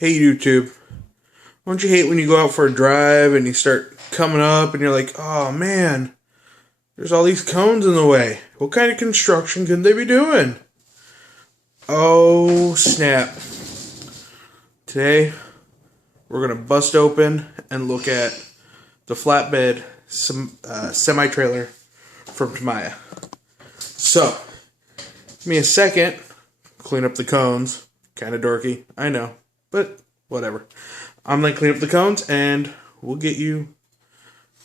Hey YouTube, don't you hate when you go out for a drive and you start coming up and you're like, oh man, there's all these cones in the way. What kind of construction could they be doing? Oh snap. Today, we're going to bust open and look at the flatbed semi-trailer from Tamiya. So, give me a second, clean up the cones. Kind of dorky, I know, but whatever. I'm going to clean up the cones and we'll get you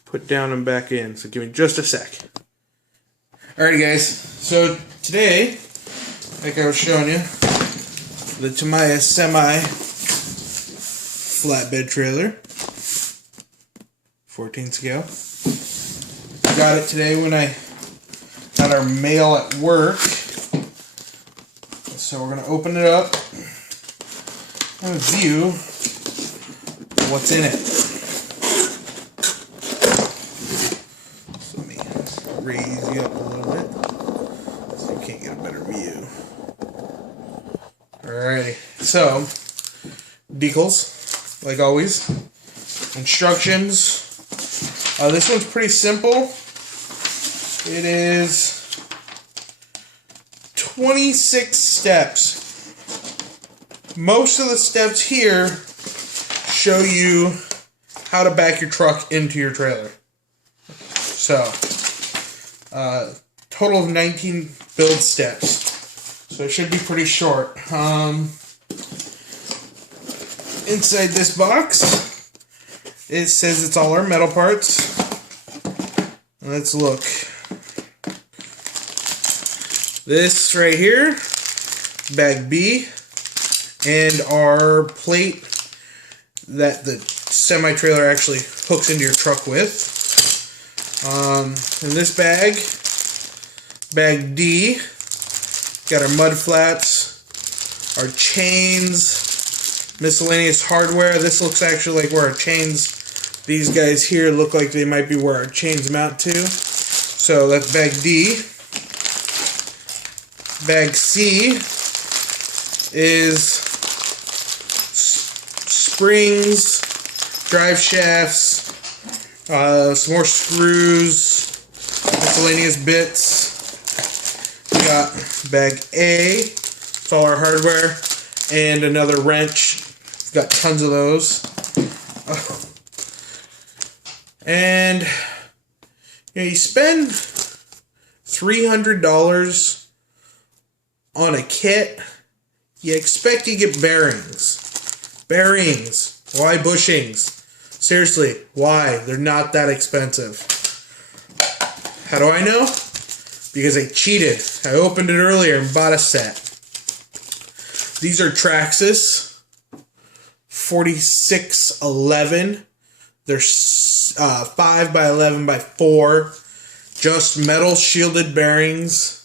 put down and back in. So give me just a sec. Alrighty guys, so today, like I was showing you, the Tamiya semi flatbed trailer, 14 scale. Got it today when I got our mail at work. So we're going to open it up and view what's in it. So let me raise you up a little bit so you can't get a better view. Alrighty, so decals, like always. Instructions. This one's pretty simple. It is 26 steps. Most of the steps here show you how to back your truck into your trailer. So, total of 19 build steps. So it should be pretty short. Inside this box, it says it's all our metal parts. Let's look. This right here, bag B, and our plate that the semi-trailer actually hooks into your truck with. In this bag, bag D, got our mud flats, our chains, miscellaneous hardware. This looks actually like where our chains, these guys here look like they might be where our chains mount to. So that's bag D. Bag C is springs, drive shafts, some more screws, miscellaneous bits. We got bag A, it's all our hardware, and another wrench. We've got tons of those. And you spend $300 on a kit, you expect to get bearings. Bearings. Why bushings? Seriously, why? They're not that expensive. How do I know? Because I cheated. I opened it earlier and bought a set. These are Traxxas 4611. They're 5 by 11 by 4. Just metal shielded bearings.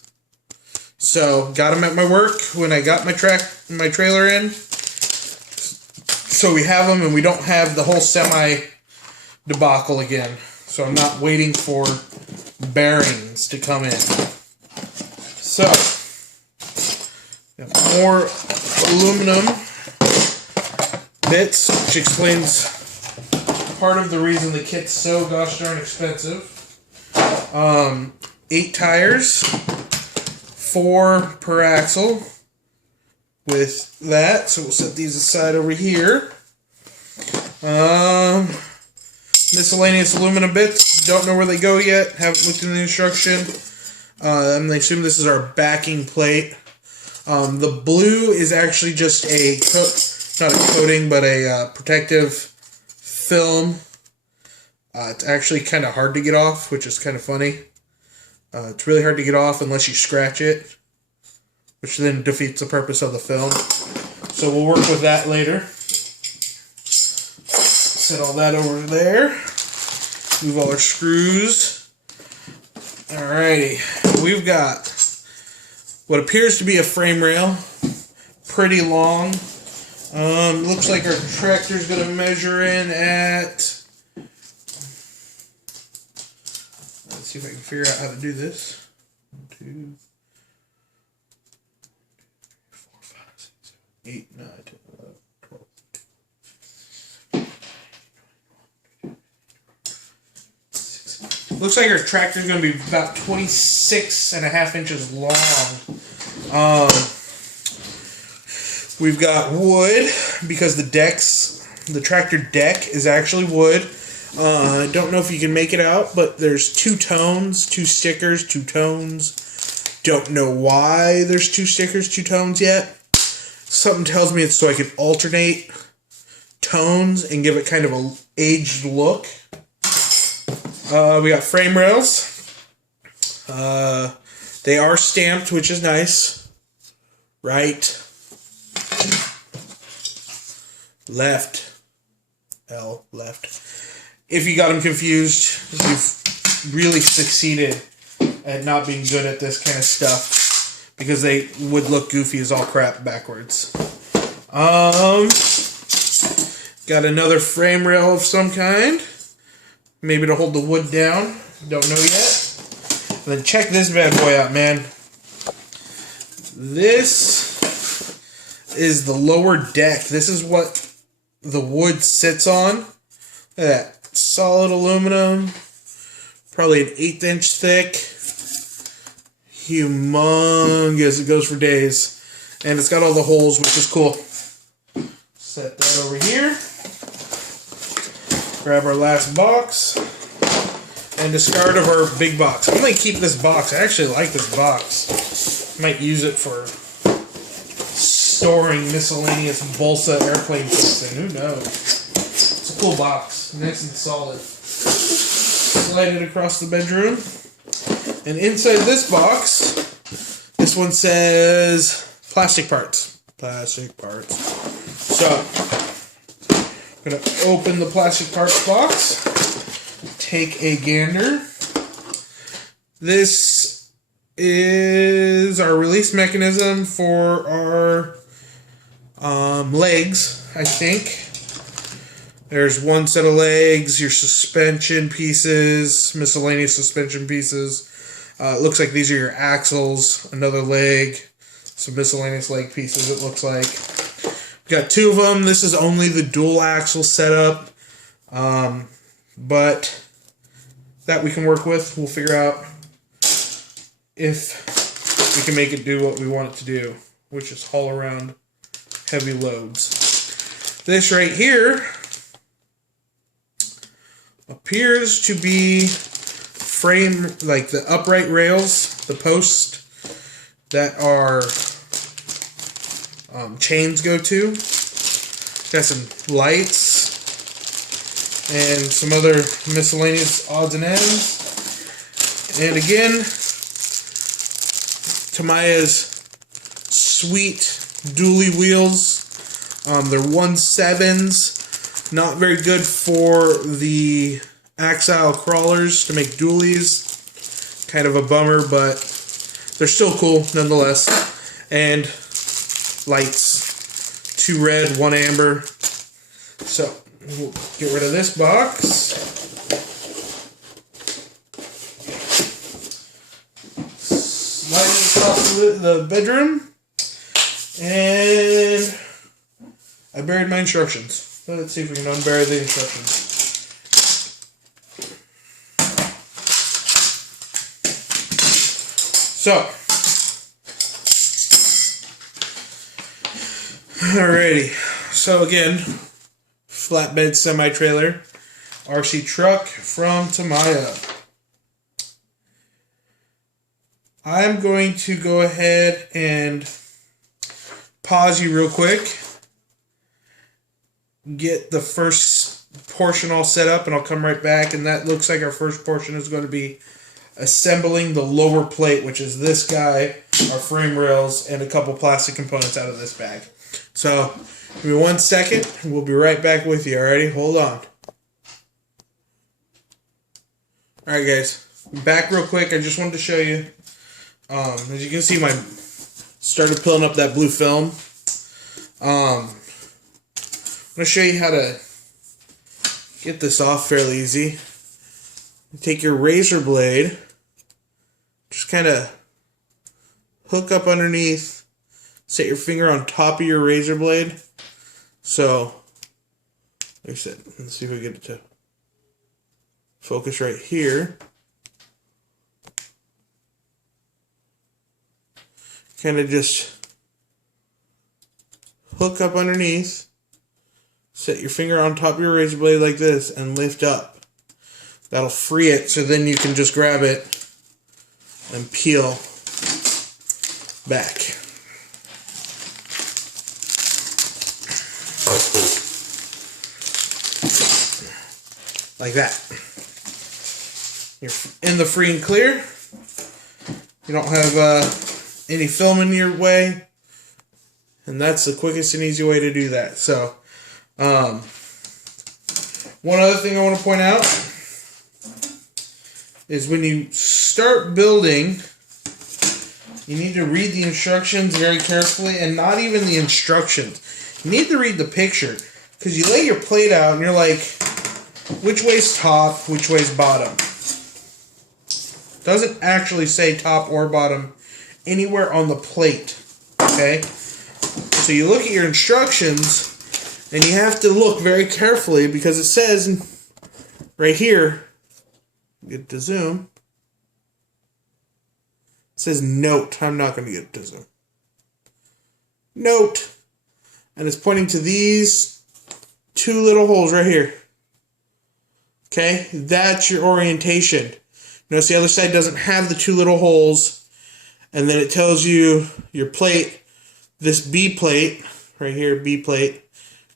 So, got them at my work when I got my trailer in. So we have them and we don't have the whole semi debacle again. So I'm not waiting for bearings to come in. So, more aluminum bits, which explains part of the reason the kit's so gosh darn expensive. 8 tires. 4 per axle with that, so we'll set these aside over here. Miscellaneous aluminum bits, don't know where they go yet, haven't looked in the instruction. I assume this is our backing plate. The blue is actually just not a coating, but a protective film. It's actually kind of hard to get off, which is kind of funny. It's really hard to get off unless you scratch it, which then defeats the purpose of the film. So we'll work with that later. Set all that over there. Move all our screws. Alrighty. We've got what appears to be a frame rail. Pretty long. Looks like our tractor's going to measure in at... Let's see if I can figure out how to do this. 1, 2, 4, 5, 6, 7, 8, 9, 10, 11, 12, Looks like our tractor is going to be about 26.5 inches long. We've got wood because the tractor deck is actually wood. I don't know if you can make it out, but there's 2 tones, 2 stickers, 2 tones. Don't know why there's 2 stickers, 2 tones yet. Something tells me it's so I can alternate tones and give it kind of a aged look. We got frame rails. They are stamped, which is nice. Right. Left. L. Left. If you got them confused, you've really succeeded at not being good at this kind of stuff, because they would look goofy as all crap backwards. Got another frame rail of some kind. Maybe to hold the wood down. Don't know yet. And then check this bad boy out, man. This is the lower deck. This is what the wood sits on. Look at that. Solid aluminum. Probably an 1/8 inch thick. Humongous. It goes for days. And it's got all the holes, which is cool. Set that over here. Grab our last box. And discard of our big box. I'm going to keep this box. I actually like this box. Might use it for storing miscellaneous balsa airplane parts in. Who knows? It's a cool box. Nice and solid. Slide it across the bedroom. And inside this box, this one says plastic parts. Plastic parts. So, I'm going to open the plastic parts box. Take a gander. This is our release mechanism for our legs, I think. There's one set of legs, your suspension pieces, miscellaneous suspension pieces. It looks like these are your axles, another leg, some miscellaneous leg pieces, it looks like. We've got 2 of them. This is only the dual axle setup, but that we can work with. We'll figure out if we can make it do what we want it to do, which is haul around heavy loads. This right here appears to be frame, like the upright rails, the post that our chains go to. Got some lights and some other miscellaneous odds and ends. And again, Tamiya's sweet dually wheels. They're 1/7s. Not very good for the axle crawlers to make dualies. Kind of a bummer, but they're still cool nonetheless. And lights. 2 red, 1 amber. So, we'll get rid of this box. Slide it across the bedroom. And I buried my instructions. Let's see if we can unbury the instructions. So, alrighty. So again, flatbed semi-trailer, RC truck from Tamiya. I'm going to go ahead and pause you real quick, get the first portion all set up, and I'll come right back. And that looks like our first portion is going to be assembling the lower plate, which is this guy, our frame rails, and a couple plastic components out of this bag. So, give me 1 second, and we'll be right back with you. Alrighty, hold on. Alright guys, back real quick. I just wanted to show you, as you can see, my started pulling up that blue film. I'm going to show you how to get this off fairly easy. You take your razor blade, just kind of hook up underneath, set your finger on top of your razor blade. So, like I said, let's see if we get it to focus right here. kind of just hook up underneath, set your finger on top of your razor blade like this, and lift up. That'll free it, so then you can just grab it and peel back. Like that. You're in the free and clear. You don't have any film in your way. And that's the quickest and easy way to do that. So, one other thing I want to point out is when you start building, you need to read the instructions very carefully, and not even the instructions. You need to read the picture, because you lay your plate out and you're like, which way's top, which way's bottom? Doesn't actually say top or bottom anywhere on the plate, okay? So you look at your instructions, and you have to look very carefully, because it says right here, get to zoom, it says note. I'm not going to get it to zoom. Note. And it's pointing to these two little holes right here. Okay, that's your orientation. Notice the other side doesn't have the two little holes. And then it tells you your plate, this B plate, right here, B plate,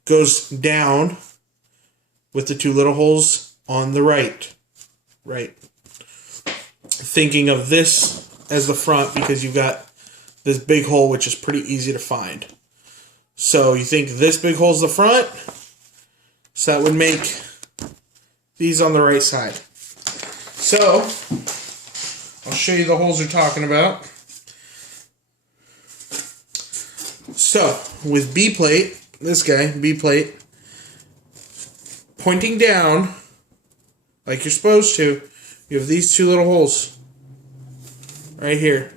goes down with the two little holes on the right. Right. Thinking of this as the front because you've got this big hole, which is pretty easy to find. So you think this big hole's the front, so that would make these on the right side. So, I'll show you the holes we're talking about. So, with B plate, this guy, B plate, pointing down, like you're supposed to, you have these two little holes right here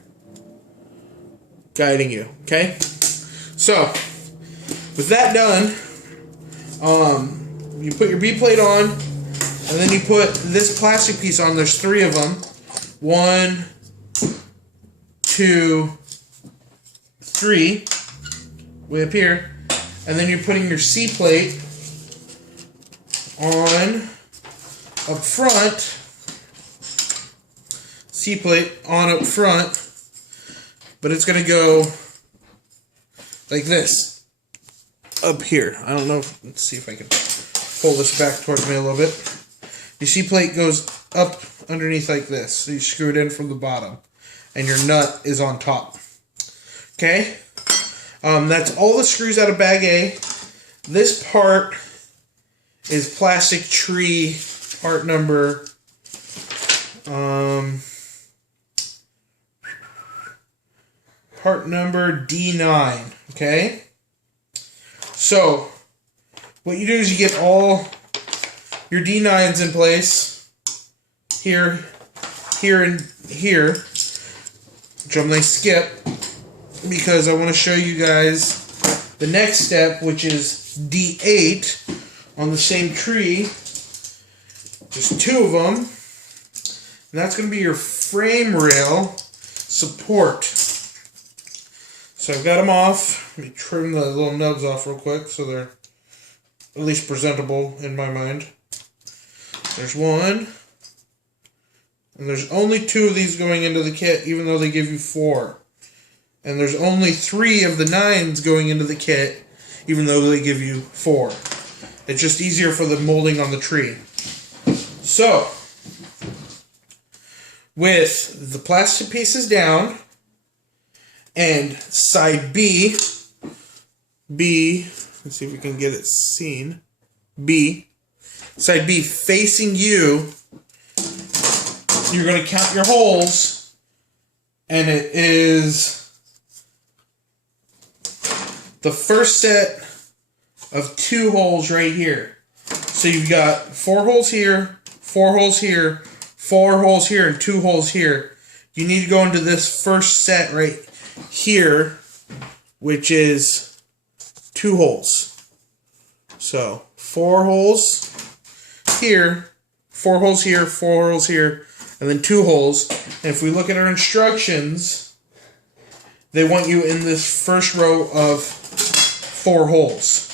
guiding you, okay? So, with that done, you put your B plate on, and then you put this plastic piece on. There's three of them. 1, 2, 3, way up here. And then you're putting your C plate on up front. C plate on up front. But it's going to go like this. Up here. I don't know. Let's see if I can pull this back towards me a little bit. Your C plate goes up underneath like this. So you screw it in from the bottom. And your nut is on top. Okay? That's all the screws out of bag A. This part is plastic tree part number D9. Okay? So, what you do is you get all your D9s in place, here, here, and here, which I'm going to skip, because I want to show you guys the next step, which is D8 on the same tree. Just two of them, and that's going to be your frame rail support. So I've got them off. Let me trim the little nubs off real quick so they're at least presentable in my mind. There's one. And there's only 2 of these going into the kit, even though they give you 4. And there's only 3 of the 9s going into the kit, even though they give you 4. It's just easier for the molding on the tree. So, with the plastic pieces down, and side B, let's see if we can get it seen, side B facing you, you're going to count your holes, and it is the first set of 2 holes right here. So you've got 4 holes here, 4 holes here, 4 holes here, and 2 holes here. You need to go into this first set right here, which is 2 holes. So 4 holes here, 4 holes here, 4 holes here, and then 2 holes. And if we look at our instructions, they want you in this first row of 4 holes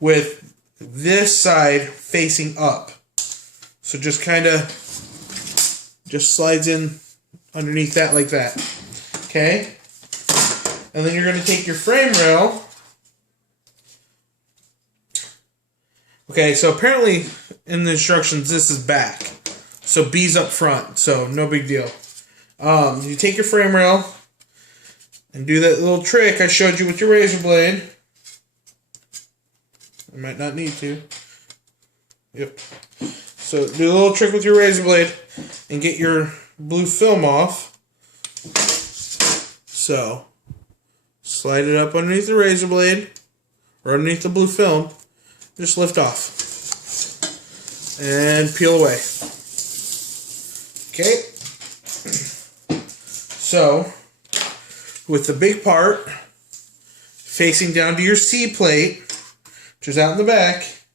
with this side facing up. So just kind of just slides in underneath that like that. Okay? And then you're going to take your frame rail. Okay, so apparently in the instructions this is back. So B's up front, so no big deal. You take your frame rail and do that little trick I showed you with your razor blade. I might not need to. Yep. So do a little trick with your razor blade and get your blue film off. So slide it up underneath the razor blade or underneath the blue film. Just lift off and peel away. Okay. So with the big part facing down to your C plate, which is out in the back,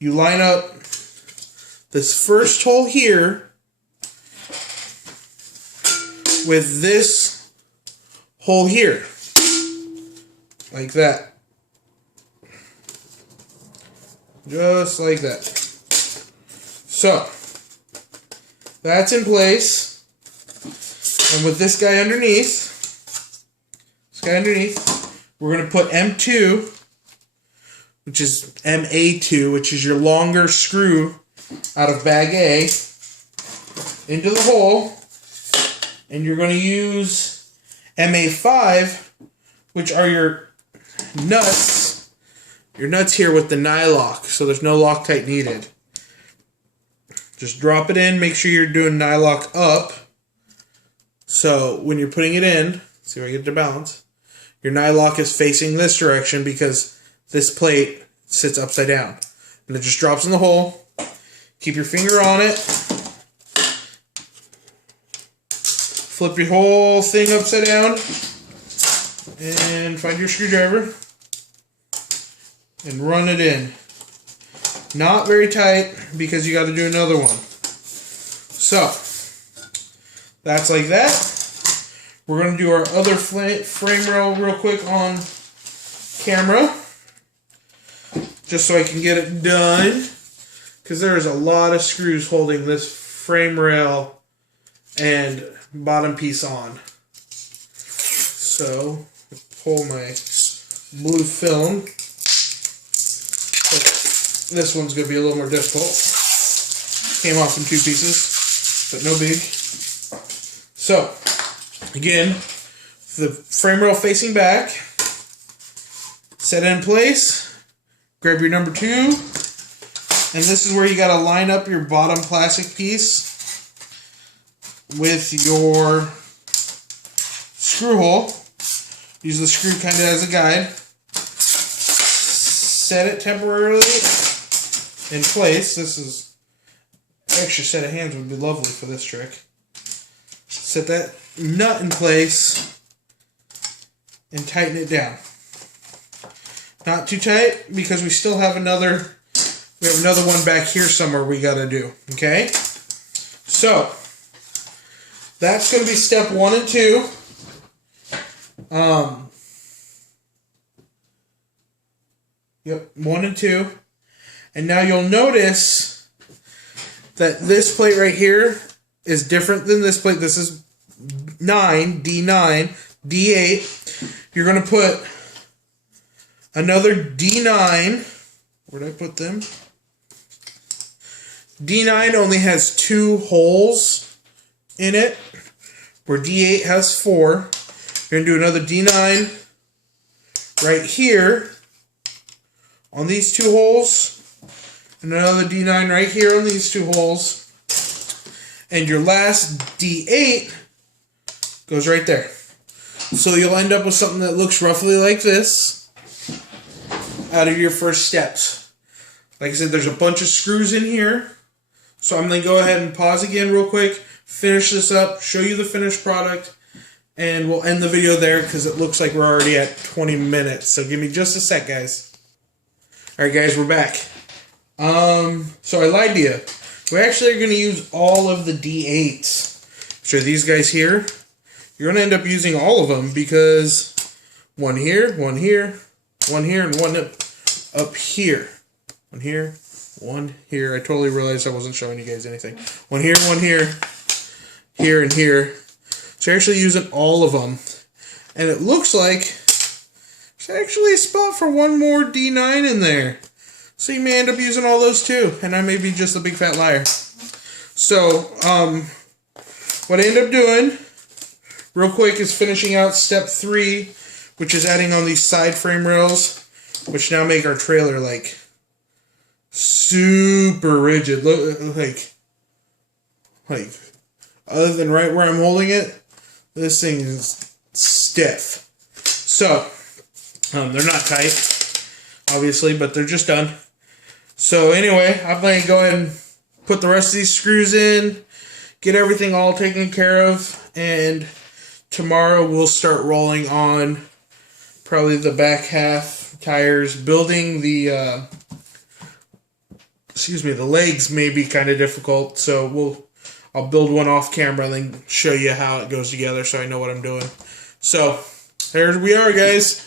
you line up this first hole here with this hole here, like that. Just like that. So, that's in place. And with this guy underneath, we're going to put M2, which is MA2, which is your longer screw out of bag A, into the hole. And you're going to use MA5, which are your nuts. Your nuts here with the nylock, so there's no Loctite needed. Just drop it in, make sure you're doing nylock up. So when you're putting it in, see if I get it to balance, your nylock is facing this direction because this plate sits upside down. And it just drops in the hole. Keep your finger on it. Flip your whole thing upside down. And find your screwdriver. And run it in. Not very tight because you got to do another one. So, that's like that. We're going to do our other frame rail real quick on camera. Just so I can get it done. Because there's a lot of screws holding this frame rail and bottom piece on. So, pull my blue film. This one's going to be a little more difficult. Came off in 2 pieces, but no big. So, again, the frame rail facing back, set it in place, grab your number 2, and this is where you got to line up your bottom plastic piece with your screw hole. Use the screw kind of as a guide. Set it temporarily in place. This is extra set of hands would be lovely for this trick. Set that nut in place and tighten it down. Not too tight because we still have another one back here somewhere we got to do. Okay? So that's going to be step 1 and 2. Yep, 1 and 2. And now you'll notice that this plate right here is different than this plate. This is 9, D9, D8. You're going to put another D9. Where'd I put them? D9 only has 2 holes in it, where D8 has 4. You're going to do another D9 right here on these 2 holes, and another D9 right here on these 2 holes, and your last D8 goes right there. So you'll end up with something that looks roughly like this out of your first steps. Like I said, there's a bunch of screws in here, so I'm going to go ahead and pause again real quick, finish this up, show you the finished product, and we'll end the video there because it looks like we're already at 20 minutes. So give me just a sec, guys. Alright guys, we're back. So I lied to you. We actually are going to use all of the D8s. So these guys here, you're going to end up using all of them because one here, one here, one here, and one up here. One here, one here. I totally realized I wasn't showing you guys anything. One here, here, and here. So you're actually using all of them. And it looks like there's actually a spot for one more D9 in there. So you may end up using all those too. And I may be just a big fat liar. So, what I end up doing, real quick, is finishing out step 3, which is adding on these side frame rails, which now make our trailer, like, super rigid. Look, like, other than right where I'm holding it, this thing is stiff. So, they're not tight, obviously, but they're just done. So anyway, I'm going to go ahead and put the rest of these screws in, get everything all taken care of, and tomorrow we'll start rolling on probably the back half tires. Building the, the legs may be kind of difficult, so I'll build one off camera and then show you how it goes together so I know what I'm doing. So, there we are, guys.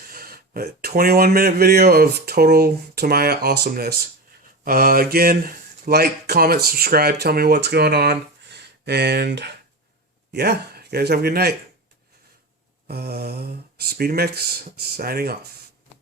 A 21-minute video of total Tamiya awesomeness. Again, like, comment, subscribe, tell me what's going on. And, yeah, you guys have a good night. Speedy Mix, signing off.